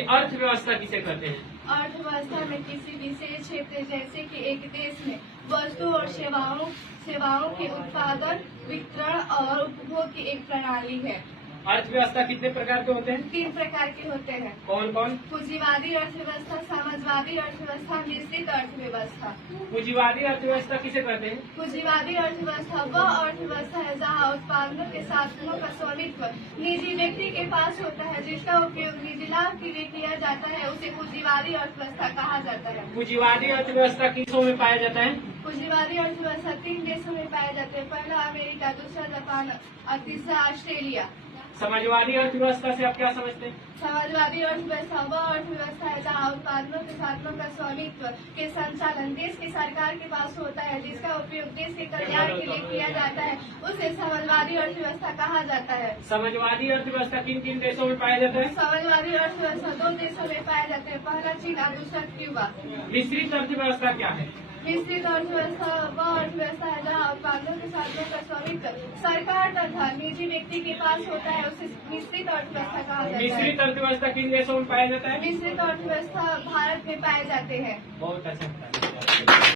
अर्थव्यवस्था किसे कहते हैं? अर्थव्यवस्था में किसी विशेष क्षेत्र जैसे कि एक देश में वस्तु और सेवाओं के उत्पादन, वितरण और उपभोग की एक प्रणाली है। अर्थव्यवस्था कितने प्रकार के होते हैं? 3 प्रकार के होते हैं। कौन कौन? पूंजीवादी अर्थव्यवस्था, समाजवादी अर्थव्यवस्था, मिश्रित अर्थव्यवस्था। पूंजीवादी अर्थव्यवस्था किसे कहते हैं? पूंजीवादी अर्थव्यवस्था वह अर्थव्यवस्था है जहां उत्पादनों के साधनों का स्वामित्व निजी व्यक्ति के पास होता है, जिसका उपयोग निजी लाभ के लिए किया जाता है, उसे पूंजीवादी अर्थव्यवस्था कहा जाता है। पूंजीवादी अर्थव्यवस्था किस देशों में पाया जाता है? पूंजीवादी अर्थव्यवस्था 3 देशों में पाए जाते हैं। पहला अमेरिका, दूसरा जापान और तीसरा ऑस्ट्रेलिया। समाजवादी अर्थव्यवस्था से आप क्या समझते हैं? समाजवादी अर्थव्यवस्था वह अर्थव्यवस्था है जहां उत्पादनों के साधनों का स्वामित्व के संचालन देश की सरकार के पास होता है, जिसका उपयोग देश के कल्याण के लिए किया जाता है, उसे समाजवादी अर्थव्यवस्था कहा जाता है। समाजवादी अर्थव्यवस्था किन किन देशों में पाया जाता है? समाजवादी अर्थव्यवस्था 2 देशों में पाए जाते हैं। पहला चीन और दूसरा क्यूबा। मिश्रित अर्थव्यवस्था क्या है? मिश्रित अर्थव्यवस्था वह अर्थव्यवस्था है जहाँ उत्पादनों के साधनों का स्वामित्व सरकार तथा निजी व्यक्ति के पास होता है, उसे मिश्रित अर्थव्यवस्था कहा जाता है। मिश्रित अर्थव्यवस्था किन देशों में पाया जाता है? मिश्रित अर्थव्यवस्था भारत में पाए जाते हैं। बहुत अच्छा।